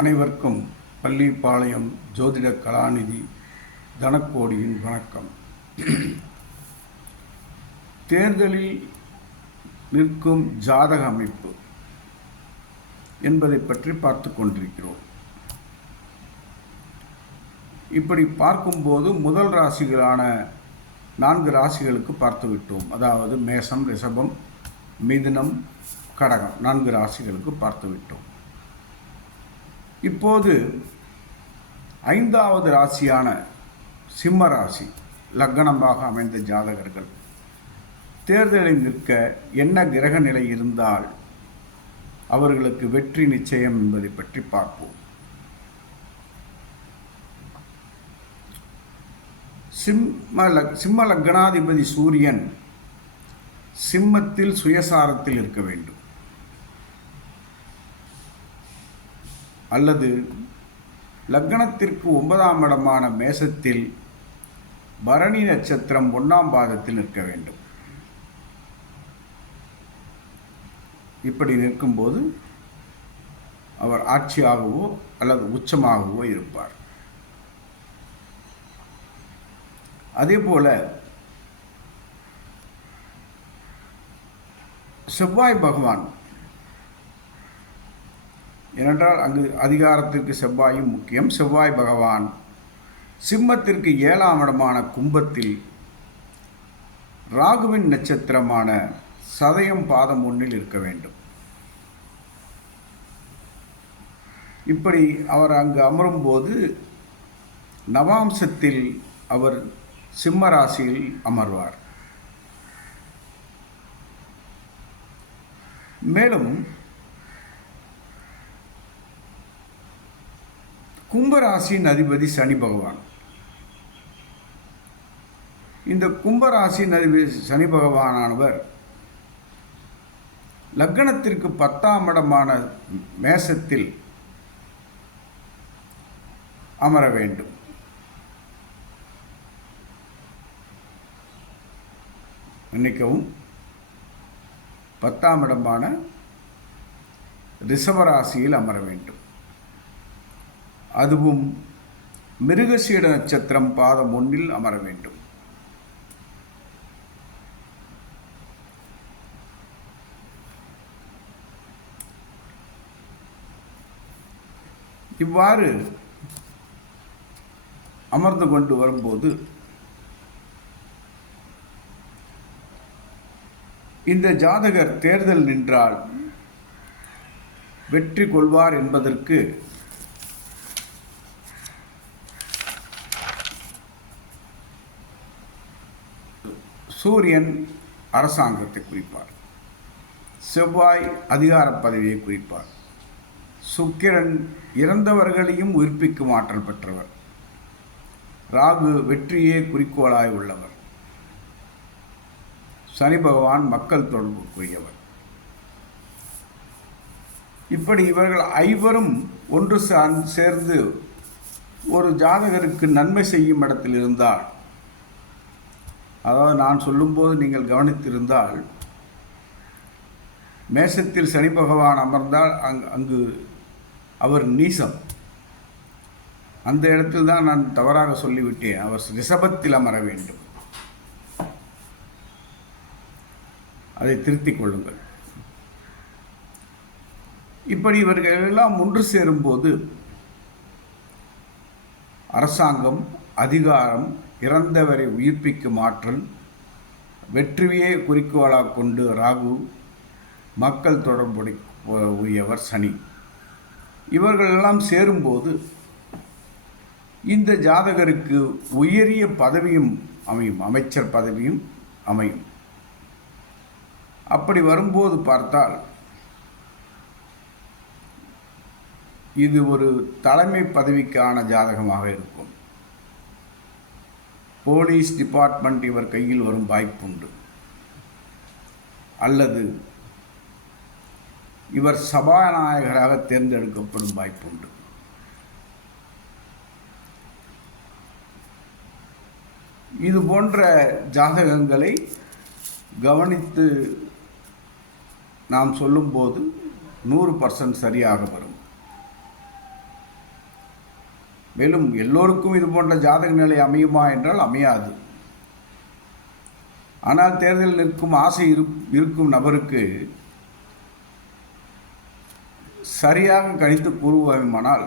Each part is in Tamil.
அனைவருக்கும் பள்ளிப்பாளையம் ஜோதிட கலாநிதி தனக்கோடியின் வணக்கம். தேர்தலில் நிற்கும் ஜாதக அமைப்பு என்பதை பற்றி பார்த்து கொண்டிருக்கிறோம். இப்படி பார்க்கும்போது முதல் ராசிகளான நான்கு ராசிகளுக்கு பார்த்து விட்டோம். அதாவது மேசம் ரிஷபம் மிதுனம் கடகம். நான்கு ராசிகளுக்கு பார்த்து விட்டோம். இப்போது ஐந்தாவது ராசியான சிம்ம ராசி லக்னமாக அமைந்த ஜாதகர்கள். தேர்தலில் நிற்க என்ன கிரக நிலை இருந்தால் அவர்களுக்கு வெற்றி நிச்சயம் என்பதை பற்றி பார்ப்போம். சிம்ம லக் சிம்ம லக்னாதிபதி சூரியன் சிம்மத்தில் சுயசாரத்தில் இருக்க வேண்டும். அல்லது லக்னத்திற்கு ஒன்பதாம் இடமான மேசத்தில் பரணி நட்சத்திரம் ஒன்றாம் பாதத்தில் நிற்க வேண்டும். இப்படி நிற்கும்போது அவர் ஆட்சியாகவோ அல்லது உச்சமாகவோ இருப்பார். அதே போல செவ்வாய் பகவான் ஏனென்றால் அங்கு அதிகாரத்திற்கு செவ்வாயும் முக்கியம். செவ்வாய் பகவான் சிம்மத்திற்கு ஏழாம் இடமான கும்பத்தில் ராகுவின் நட்சத்திரமான சதயம் பாதம் ஒன்றில் இருக்க வேண்டும். இப்படி அவர் அங்கு அமரும்போது நவாம்சத்தில் அவர் சிம்ம ராசியில் அமர்வார். மேலும் கும்பராசியின் அதிபதி சனி பகவான். இந்த கும்பராசியின் அதிபதி சனி பகவானானவர் லக்னத்திற்கு பத்தாம் இடமான மேசத்தில் அமர வேண்டும். மன்னிக்கவும் பத்தாம் இடமான ரிஷபராசியில் அமர வேண்டும். அதுவும் மிருகசீட நட்சத்திரம் பாதம் ஒன்றில் அமர வேண்டும். இவ்வாறு அமர்ந்து கொண்டு வரும்போது இந்த ஜாதகர் தேர்தல் நின்றால் வெற்றி கொள்வார் என்பதற்கு சூரியன் அரசாங்கத்தை குறிப்பார். செவ்வாய் அதிகார பதவியை குறிப்பார். சுக்கிரன் இறந்தவர்களையும் உயிர்ப்பிக்கும் ஆற்றல் பெற்றவர். ராகு வெற்றியே குறிக்கோளாய் உள்ளவர். சனி பகவான் மக்கள் தொடர்புக்குரியவர். இப்படி இவர்கள் ஐவரும் ஒன்று சார்ந்து சேர்ந்து ஒரு ஜாதகருக்கு நன்மை செய்யும் இடத்தில் இருந்தால் அதாவது நான் சொல்லும்போது நீங்கள் கவனித்திருந்தால் மேசத்தில் சனி பகவான் அமர்ந்தால் அங் அங்கு அவர் நீசம். அந்த இடத்தில் தான் நான் தவறாக சொல்லிவிட்டேன். அவர் ரிஷபத்தில் அமர வேண்டும். அதை திருத்திக் கொள்ளுங்கள். இப்படி இவர்கள் எல்லாம் ஒன்று சேரும்போது அரசாங்கம் அதிகாரம் இறந்தவரை உயிர்ப்பிக்கும் ஆற்றல் வெற்றியே குறிக்கோளாக கொண்டு ராகு மக்கள் தொடர்புடைய உரியவர் சனி. இவர்களெல்லாம் சேரும்போது இந்த ஜாதகருக்கு உயரிய பதவியும் அமையும் அமைச்சர் பதவியும் அமையும். அப்படி வரும்போது பார்த்தால் இது ஒரு தலைமை பதவிக்கான ஜாதகமாக இருக்கும். போலீஸ் டிபார்ட்மெண்ட் இவர் கையில் வரும் வாய்ப்புண்டு. அல்லது இவர் சபாநாயகராக தேர்ந்தெடுக்கப்படும் வாய்ப்புண்டு. இது போன்ற ஜாதகங்களை கவனித்து நாம் சொல்லும்போது நூறு பர்சன்ட் சரியாக வரும். மேலும் எல்லோருக்கும் இது போன்ற ஜாதக நிலை அமையுமா என்றால் அமையாது. ஆனால் தேர்தலில் நிற்கும் ஆசை இரு இருக்கும் நபருக்கு சரியாக கணித்து கூறுவோமானால்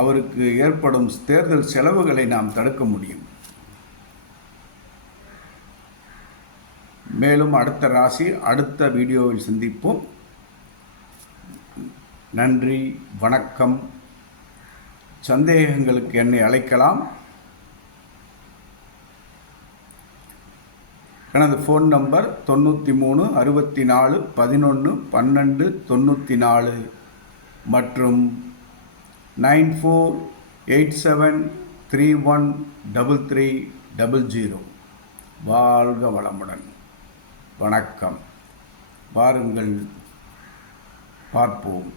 அவருக்கு ஏற்படும் தேர்தல் செலவுகளை நாம் தடுக்க முடியும். மேலும் அடுத்த ராசி அடுத்த வீடியோவில் சந்திப்போம். நன்றி வணக்கம். சந்தேகங்களுக்கு என்னை அழைக்கலாம். எனது ஃபோன் நம்பர் தொண்ணூற்றி மூணு அறுபத்தி நாலு பதினொன்று பன்னெண்டு தொண்ணூற்றி நாலு மற்றும் nine four eight seven three one double three double zero. வாழ்க வளமுடன். வணக்கம். வாருங்கள். பார்ப்போம்.